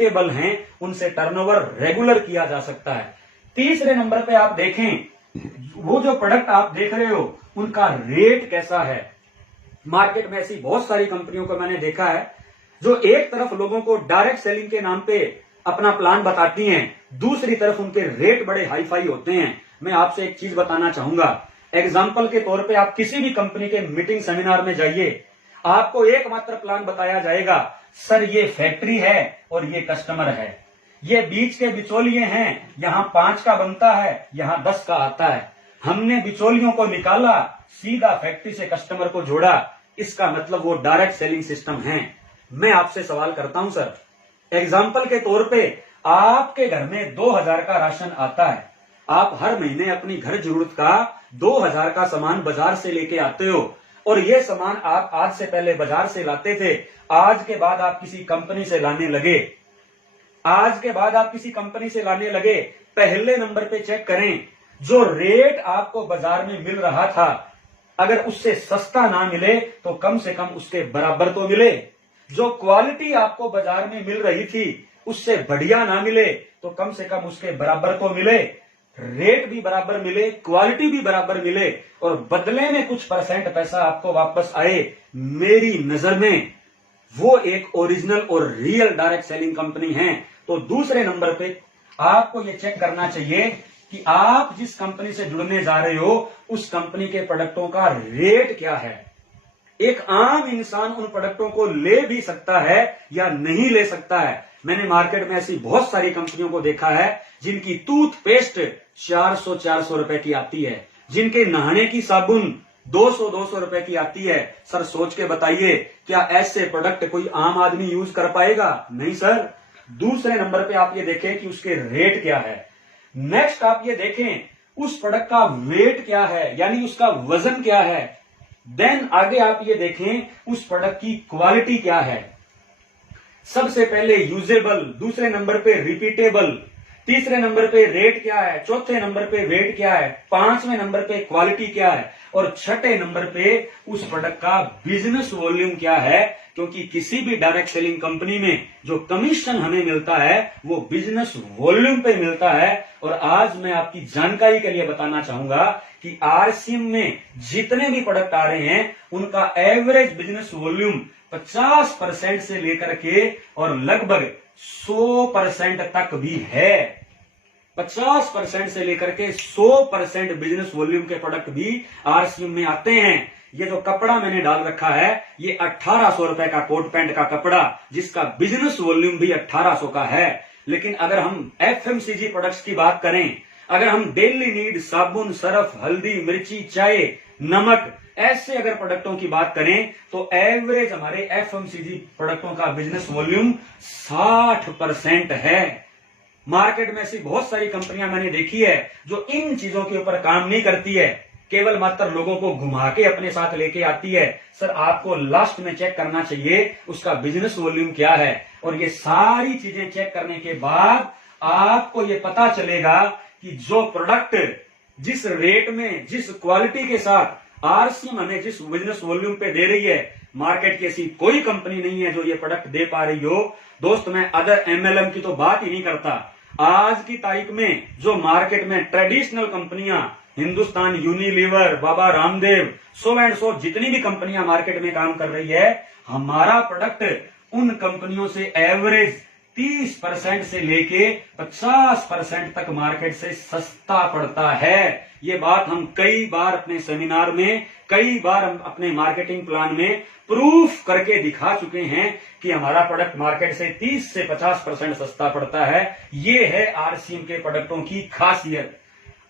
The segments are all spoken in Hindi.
टेबल हैं उनसे टर्नओवर रेगुलर किया जा सकता है। तीसरे नंबर पे आप देखें वो जो प्रोडक्ट आप देख रहे हो उनका रेट कैसा है। मार्केट में ऐसी बहुत सारी कंपनियों को मैंने देखा है जो एक तरफ लोगों को डायरेक्ट सेलिंग के नाम पे अपना प्लान बताती हैं, दूसरी तरफ उनके रेट बड़े हाई फाई होते हैं। मैं आपसे एक चीज बताना चाहूंगा, एग्जाम्पल के तौर पे आप किसी भी कंपनी के मीटिंग सेमिनार में जाइए, आपको एकमात्र प्लान बताया जाएगा, सर ये फैक्ट्री है और ये कस्टमर है, ये बीच के बिचौलिए हैं, यहां 5 का बनता है, यहां 10 का आता है, हमने बिचौलियों को निकाला, सीधा फैक्ट्री से कस्टमर को जोड़ा, इसका मतलब वो डायरेक्ट सेलिंग सिस्टम है। मैं आपसे सवाल करता हूं सर, एग्जाम्पल के तौर पे आपके घर में 2000 का राशन आता है, आप हर महीने अपनी घर जरूरत का 2000 का सामान बाजार से लेके आते हो और ये सामान आप आज से पहले बाजार से लाते थे, आज के बाद आप किसी कंपनी से लाने लगे, आज के बाद आप किसी कंपनी से लाने लगे, पहले नंबर पे चेक करें जो रेट आपको बाजार में मिल रहा था, अगर उससे सस्ता ना मिले तो कम से कम उसके बराबर तो मिले। जो क्वालिटी आपको बाजार में मिल रही थी उससे बढ़िया ना मिले तो कम से कम उसके बराबर तो मिले, रेट भी बराबर मिले, क्वालिटी भी बराबर मिले और बदले में कुछ परसेंट पैसा आपको वापस आए। मेरी नजर में वो एक ओरिजिनल और रियल डायरेक्ट सेलिंग कंपनी है। तो दूसरे नंबर पे आपको ये चेक करना चाहिए कि आप जिस कंपनी से जुड़ने जा रहे हो उस कंपनी के प्रोडक्टों का रेट क्या है। एक आम इंसान उन प्रोडक्टों को ले भी सकता है या नहीं ले सकता है। मैंने मार्केट में ऐसी बहुत सारी कंपनियों को देखा है जिनकी टूथपेस्ट 400 रुपए की आती है, जिनके नहाने की साबुन 200 रुपए की आती है। सर सोच के बताइए, क्या ऐसे प्रोडक्ट कोई आम आदमी यूज कर पाएगा? नहीं सर। दूसरे नंबर पे आप ये देखें कि उसके रेट क्या है। नेक्स्ट आप ये देखें उस प्रोडक्ट का वेट क्या है, यानी उसका वजन क्या है। देन आगे आप ये देखें उस प्रोडक्ट की क्वालिटी क्या है। सबसे पहले यूजेबल, दूसरे नंबर पे रिपीटेबल, तीसरे नंबर पे रेट क्या है, चौथे नंबर पे वेट क्या है, पांचवें नंबर पे क्वालिटी क्या है और छठे नंबर पे उस प्रोडक्ट का बिजनेस वॉल्यूम क्या है। क्योंकि किसी भी डायरेक्ट सेलिंग कंपनी में जो कमीशन हमें मिलता है वो बिजनेस वॉल्यूम पे मिलता है। और आज मैं आपकी जानकारी के लिए बताना चाहूंगा कि आरसीएम में जितने भी प्रोडक्ट आ रहे हैं उनका एवरेज बिजनेस वॉल्यूम 50% से लेकर के और लगभग 100% तक भी है। 50% से लेकर के 100% बिजनेस वॉल्यूम के प्रोडक्ट भी आरसीएम में आते हैं। ये जो कपड़ा मैंने डाल रखा है ये 1800 रुपए का कोट पैंट का कपड़ा, जिसका बिजनेस वॉल्यूम भी 1800 का है। लेकिन अगर हम एफएमसीजी प्रोडक्ट्स की बात करें, अगर हम डेली नीड साबुन, सर्फ, हल्दी, मिर्ची, चाय, नमक, ऐसे अगर प्रोडक्टों की बात करें तो एवरेज हमारे एफएमसीजी प्रोडक्टों का बिजनेस वॉल्यूम 60% है। मार्केट में ऐसी बहुत सारी कंपनियां मैंने देखी है जो इन चीजों के ऊपर काम नहीं करती है, केवल मात्र लोगों को घुमा के अपने साथ लेके आती है। सर आपको लास्ट में चेक करना चाहिए उसका बिजनेस वॉल्यूम क्या है और ये सारी चीजें चेक करने के बाद आपको ये पता चलेगा कि जो प्रोडक्ट जिस रेट में, जिस क्वालिटी के साथ आरसीएम हमें जिस बिजनेस वॉल्यूम पे दे रही है, मार्केट की ऐसी कोई कंपनी नहीं है जो ये प्रोडक्ट दे पा रही हो। दोस्त मैं अदर एमएलएम की तो बात ही नहीं करता। आज की तारीख में जो मार्केट में ट्रेडिशनल कंपनियां, हिंदुस्तान यूनिलीवर, बाबा रामदेव, 100 जितनी भी कंपनियां मार्केट में काम कर रही है, हमारा प्रोडक्ट उन कंपनियों से एवरेज 30% से लेके 50% तक मार्केट से सस्ता पड़ता है। ये बात हम कई बार अपने सेमिनार में, कई बार हम अपने मार्केटिंग प्लान में प्रूफ करके दिखा चुके हैं कि हमारा प्रोडक्ट मार्केट से 30 से 50% सस्ता पड़ता है। ये है आरसीएम के प्रोडक्टों की खासियत।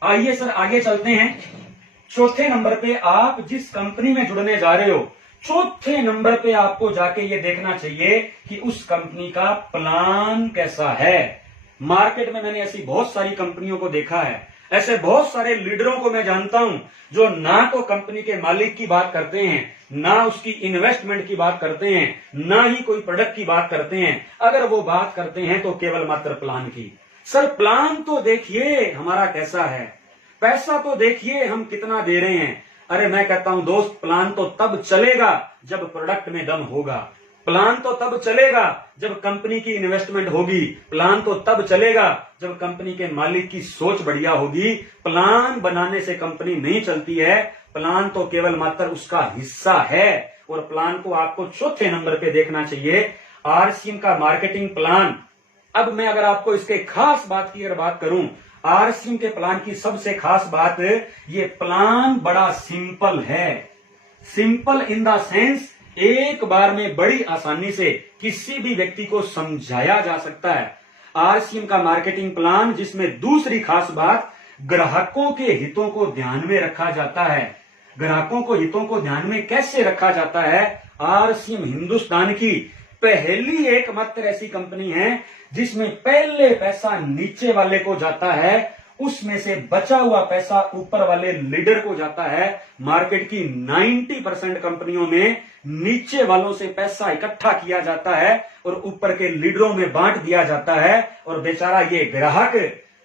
आइए सर आगे चलते हैं। चौथे नंबर पे आप जिस कंपनी में जुड़ने जा रहे हो, चौथे नंबर पे आपको जाके ये देखना चाहिए कि उस कंपनी का प्लान कैसा है। मार्केट में मैंने ऐसी बहुत सारी कंपनियों को देखा है, ऐसे बहुत सारे लीडरों को मैं जानता हूं जो ना तो कंपनी के मालिक की बात करते हैं, ना उसकी इन्वेस्टमेंट की बात करते हैं, ना ही कोई प्रोडक्ट की बात करते हैं। अगर वो बात करते हैं तो केवल मात्र प्लान की। सर प्लान तो देखिए हमारा कैसा है, पैसा तो देखिए हम कितना दे रहे हैं। अरे मैं कहता हूं दोस्त, प्लान तो तब चलेगा जब प्रोडक्ट में दम होगा। प्लान तो तब चलेगा जब कंपनी की इन्वेस्टमेंट होगी, प्लान तो तब चलेगा जब कंपनी के मालिक की सोच बढ़िया होगी। प्लान बनाने से कंपनी नहीं चलती है, प्लान तो केवल मात्र उसका हिस्सा है। और प्लान को आपको चौथे नंबर पे देखना चाहिए, आरसीएम का मार्केटिंग प्लान। अब मैं अगर आपको इसके खास बात की अगर बात करूं, आरसीएम के प्लान की सबसे खास बात, ये प्लान बड़ा सिंपल है। सिंपल इन द सेंस एक बार में बड़ी आसानी से किसी भी व्यक्ति को समझाया जा सकता है। आरसीएम का मार्केटिंग प्लान, जिसमें दूसरी खास बात, ग्राहकों के हितों को ध्यान में रखा जाता है। ग्राहकों को हितों को ध्यान में कैसे रखा जाता है? आरसीएम हिंदुस्तान की पहली एकमात्र ऐसी कंपनी है जिसमें पहले पैसा नीचे वाले को जाता है, उसमें से बचा हुआ पैसा ऊपर वाले लीडर को जाता है। मार्केट की 90% कंपनियों में नीचे वालों से पैसा इकट्ठा किया जाता है और ऊपर के लीडरों में बांट दिया जाता है। और बेचारा ये ग्राहक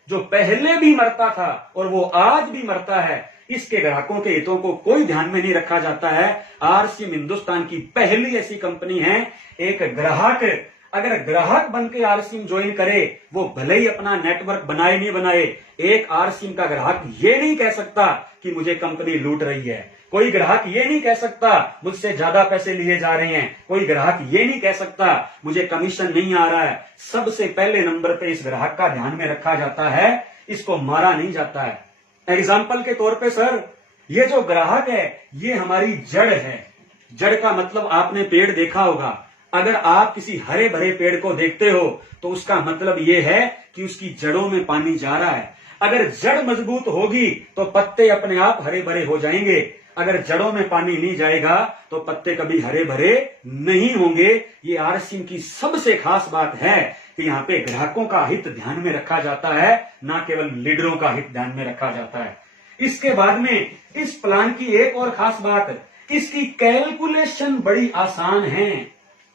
जो पहले भी मरता था और वो आज भी मरता है, इसके ग्राहकों के हितों को कोई ध्यान में नहीं रखा जाता है। आरसीएम हिंदुस्तान की पहली ऐसी कंपनी है, एक ग्राहक अगर ग्राहक बन के आरसीएम ज्वाइन करे, वो भले ही अपना नेटवर्क बनाए नहीं बनाए, एक आरसीएम का ग्राहक ये नहीं कह सकता कि मुझे कंपनी लूट रही है। कोई ग्राहक ये नहीं कह सकता मुझसे ज्यादा पैसे लिए जा रहे हैं। कोई ग्राहक ये नहीं कह सकता मुझे कमीशन नहीं आ रहा है। सबसे पहले नंबर पे इस ग्राहक का ध्यान में रखा जाता है, इसको मारा नहीं जाता है। एग्जाम्पल के तौर पे सर, ये जो ग्राहक है ये हमारी जड़ है। जड़ का मतलब आपने पेड़ देखा होगा। अगर आप किसी हरे भरे पेड़ को देखते हो तो उसका मतलब ये है कि उसकी जड़ों में पानी जा रहा है। अगर जड़ मजबूत होगी तो पत्ते अपने आप हरे भरे हो जाएंगे। अगर जड़ों में पानी नहीं जाएगा तो पत्ते कभी हरे भरे नहीं होंगे। ये आरसीएम की सबसे खास बात है कि यहाँ पे ग्राहकों का हित ध्यान में रखा जाता है, ना केवल लीडरों का हित ध्यान में रखा जाता है। इसके बाद में इस प्लान की एक और खास बात, इसकी कैलकुलेशन बड़ी आसान है।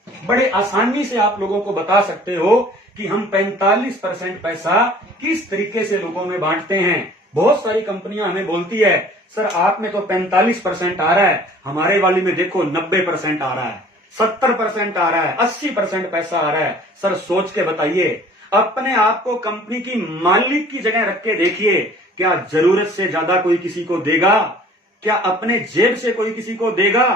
बड़े आसानी से आप लोगों को बता सकते हो कि हम 45% पैसा किस तरीके से लोगों में बांटते हैं। बहुत सारी कंपनियां हमें बोलती है सर आप में तो 45% आ रहा है, हमारे वाली में देखो 90% आ रहा है, 70% आ रहा है, 80% पैसा आ रहा है। सर सोच के बताइए, अपने आप को कंपनी की मालिक की जगह रख के देखिए, क्या जरूरत से ज्यादा कोई किसी को देगा? क्या अपने जेब से कोई किसी को देगा?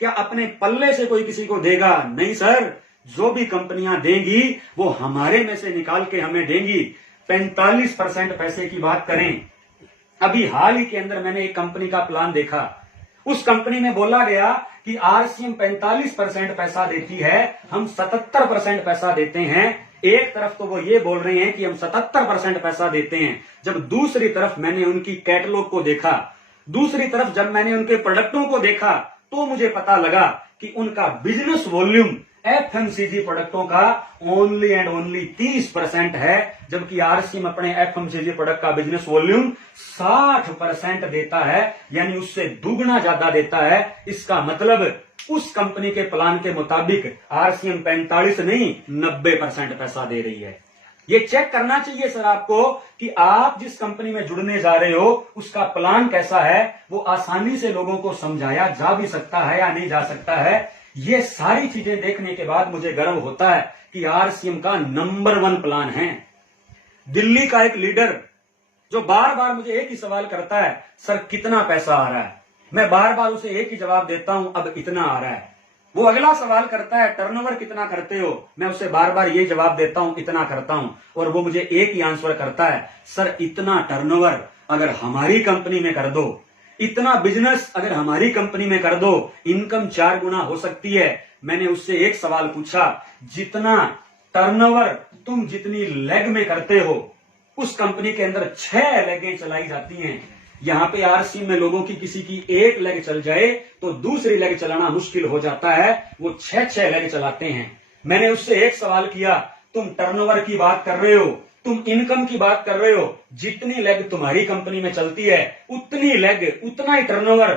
क्या अपने पल्ले से कोई किसी को देगा? नहीं सर, जो भी कंपनियां देंगी वो हमारे में से निकाल के हमें देंगी। 45% पैसे की बात करें, अभी हाल ही के अंदर मैंने एक कंपनी का प्लान देखा। उस कंपनी में बोला गया कि आरसीएम 45% पैसा देती है, हम 77% पैसा देते हैं। एक तरफ तो वो ये बोल रहे हैं कि हम 77% पैसा देते हैं, जब दूसरी तरफ मैंने उनकी कैटलॉग को देखा, दूसरी तरफ जब मैंने उनके प्रोडक्टों को देखा, तो मुझे पता लगा कि उनका बिजनेस वॉल्यूम एफएमसीजी प्रोडक्टों का ओनली एंड ओनली 30% है, जबकि आरसीएम अपने एफएमसीजी प्रोडक्ट का बिजनेस वॉल्यूम 60% देता है, यानी उससे दुगना ज्यादा देता है। इसका मतलब उस कंपनी के प्लान के मुताबिक आरसीएम 45 नहीं 90% पैसा दे रही है। ये चेक करना चाहिए सर आपको कि आप जिस कंपनी में जुड़ने जा रहे हो उसका प्लान कैसा है। वो आसानी से लोगों को समझाया जा भी सकता है या नहीं जा सकता है। ये सारी चीजें देखने के बाद मुझे गर्व होता है कि आरसीएम का नंबर 1 प्लान है। दिल्ली का एक लीडर जो बार बार मुझे एक ही सवाल करता है, सर कितना पैसा आ रहा है? मैं बार बार उसे एक ही जवाब देता हूं, अब इतना आ रहा है। वो अगला सवाल करता है, टर्नओवर कितना करते हो? मैं उसे बार बार ये जवाब देता हूं, इतना करता हूं। और वो मुझे एक ही आंसर करता है, सर इतना टर्नओवर अगर हमारी कंपनी में कर दो, इतना बिजनेस अगर हमारी कंपनी में कर दो, इनकम 4 गुना हो सकती है। मैंने उससे एक सवाल पूछा, जितना टर्नओवर तुम जितनी लेग में करते हो, उस कंपनी के अंदर 6 लेगें चलाई जाती हैं। यहाँ पे आरसीएम में लोगों की किसी की एक लेग चल जाए तो दूसरी लेग चलाना मुश्किल हो जाता है, वो 6 लेग चलाते हैं। मैंने उससे एक सवाल किया, तुम टर्नओवर की बात कर रहे हो, तुम इनकम की बात कर रहे हो, जितनी लेग तुम्हारी कंपनी में चलती है उतनी लेग उतना ही टर्नओवर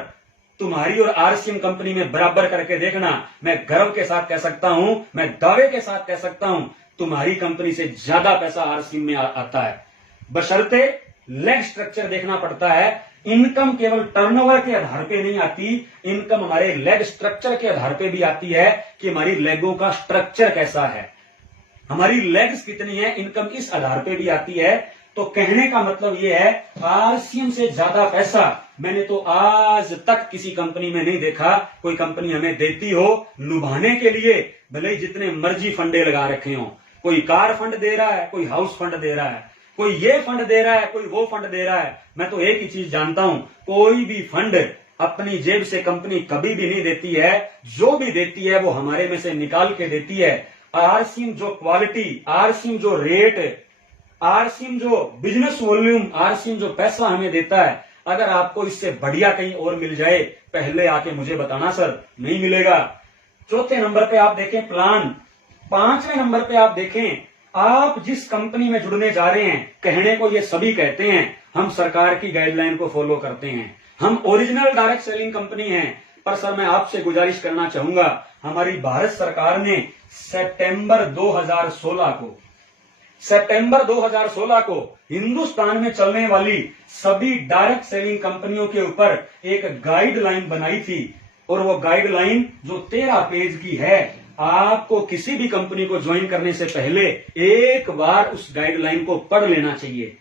तुम्हारी और आरसीएम कंपनी में बराबर करके देखना। मैं गर्व के साथ कह सकता हूं, मैं दावे के साथ कह सकता हूं, तुम्हारी कंपनी से ज्यादा पैसा आरसीएम में आता है। बशर्ते लेग स्ट्रक्चर देखना पड़ता है। इनकम केवल टर्नओवर के आधार पे नहीं आती, इनकम हमारे लेग स्ट्रक्चर के आधार पे भी आती है कि हमारी लेगों का स्ट्रक्चर कैसा है, हमारी लेग्स कितनी है, इनकम इस आधार पे भी आती है। तो कहने का मतलब यह है, आरसीएम से ज्यादा पैसा मैंने तो आज तक किसी कंपनी में नहीं देखा। कोई कंपनी हमें देती हो लुभाने के लिए, भले ही जितने मर्जी फंडे लगा रखे हो, कोई कार फंड दे रहा है, कोई हाउस फंड दे रहा है, कोई ये फंड दे रहा है, कोई वो फंड दे रहा है। मैं तो एक ही चीज जानता हूं, कोई भी फंड अपनी जेब से कंपनी कभी भी नहीं देती है, जो भी देती है वो हमारे में से निकाल के देती है। आरसीएम जो क्वालिटी, आरसीएम जो रेट, आरसीएम जो बिजनेस वॉल्यूम, आरसीएम जो पैसा हमें देता है, अगर आपको इससे बढ़िया कहीं और मिल जाए पहले आके मुझे बताना सर, नहीं मिलेगा। चौथे नंबर पे आप देखें प्लान। पांचवें नंबर पे आप देखें, आप जिस कंपनी में जुड़ने जा रहे हैं, कहने को ये सभी कहते हैं हम सरकार की गाइडलाइन को फॉलो करते हैं, हम ओरिजिनल डायरेक्ट सेलिंग कंपनी हैं, पर सर मैं आपसे गुजारिश करना चाहूंगा, हमारी भारत सरकार ने सितंबर 2016 को हिंदुस्तान में चलने वाली सभी डायरेक्ट सेलिंग कंपनियों के ऊपर एक गाइडलाइन बनाई थी, और वो गाइडलाइन जो 13 पेज की है, आपको किसी भी कंपनी को ज्वाइन करने से पहले एक बार उस गाइडलाइन को पढ़ लेना चाहिए।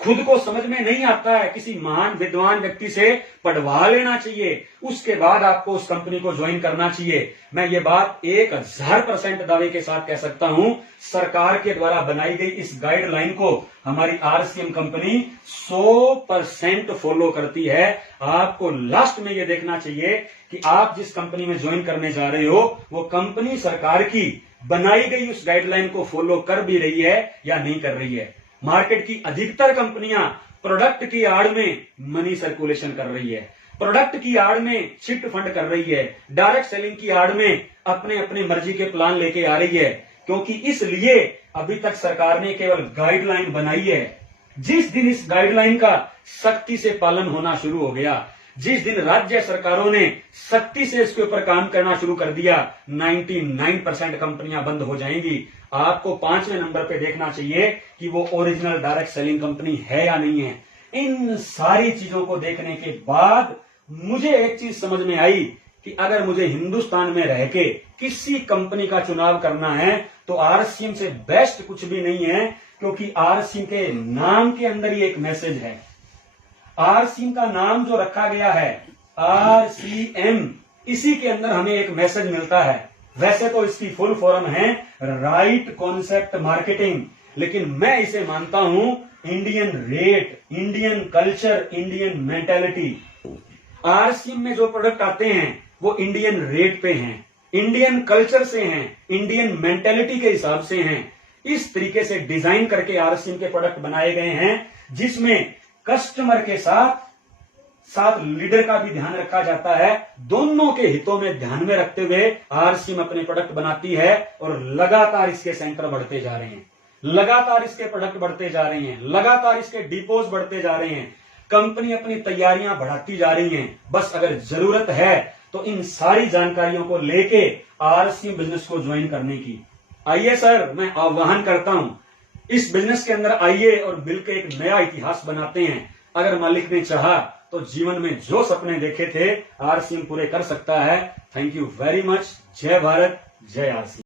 खुद को समझ में नहीं आता है, किसी महान विद्वान व्यक्ति से पढ़वा लेना चाहिए, उसके बाद आपको उस कंपनी को ज्वाइन करना चाहिए। मैं ये बात 1000% दावे के साथ कह सकता हूं, सरकार के द्वारा बनाई गई इस गाइडलाइन को हमारी आरसीएम कंपनी 100% फॉलो करती है। आपको लास्ट में ये देखना चाहिए कि आप जिस कंपनी में ज्वाइन करने जा रहे हो, वो कंपनी सरकार की बनाई गई उस गाइडलाइन को फॉलो कर भी रही है या नहीं कर रही है। मार्केट की अधिकतर कंपनियां प्रोडक्ट की आड़ में मनी सर्कुलेशन कर रही है, प्रोडक्ट की आड़ में चिट फंड कर रही है, डायरेक्ट सेलिंग की आड़ में अपने अपने मर्जी के प्लान लेके आ रही है, क्योंकि इसलिए अभी तक सरकार ने केवल गाइडलाइन बनाई है। जिस दिन इस गाइडलाइन का सख्ती से पालन होना शुरू हो गया, जिस दिन राज्य सरकारों ने सख्ती से इसके ऊपर काम करना शुरू कर दिया, 99% कंपनियां बंद हो जाएंगी। आपको 5वें नंबर पे देखना चाहिए कि वो ओरिजिनल डायरेक्ट सेलिंग कंपनी है या नहीं है। इन सारी चीजों को देखने के बाद मुझे एक चीज समझ में आई कि अगर मुझे हिंदुस्तान में रह के किसी कंपनी का चुनाव करना है तो आरसीएम से बेस्ट कुछ भी नहीं है, क्योंकि आरसीएम के नाम के अंदर ही एक मैसेज है। आरसीएम का नाम जो रखा गया है आरसीएम, इसी के अंदर हमें एक मैसेज मिलता है। वैसे तो इसकी फुल फॉर्म है राइट कॉन्सेप्ट मार्केटिंग, लेकिन मैं इसे मानता हूं Indian rate, Indian culture, Indian mentality. RCM में जो प्रोडक्ट आते हैं वो इंडियन रेट पे हैं, इंडियन कल्चर से हैं, इंडियन मेंटेलिटी के हिसाब से हैं। इस तरीके से डिजाइन करके आरसीएम के प्रोडक्ट बनाए गए हैं, जिसमें कस्टमर के साथ लीडर का भी ध्यान रखा जाता है। दोनों के हितों में ध्यान में रखते हुए आरसीएम अपने प्रोडक्ट बनाती है, और लगातार इसके सेंटर बढ़ते जा रहे हैं, लगातार इसके प्रोडक्ट बढ़ते जा रहे हैं, लगातार इसके डिपोज बढ़ते जा रहे हैं। कंपनी अपनी तैयारियां बढ़ाती जा रही है। बस अगर जरूरत है तो इन सारी जानकारियों को लेके आरसीएम बिजनेस को ज्वाइन करने की आइए सर, मैं आह्वान करता हूं, इस बिजनेस के अंदर आइए और मिलकर एक नया इतिहास बनाते हैं। अगर मालिक ने चाहा तो जीवन में जो सपने देखे थे आरसीएम पूरे कर सकता है। Thank you very much. जय भारत, जय आरसीएम।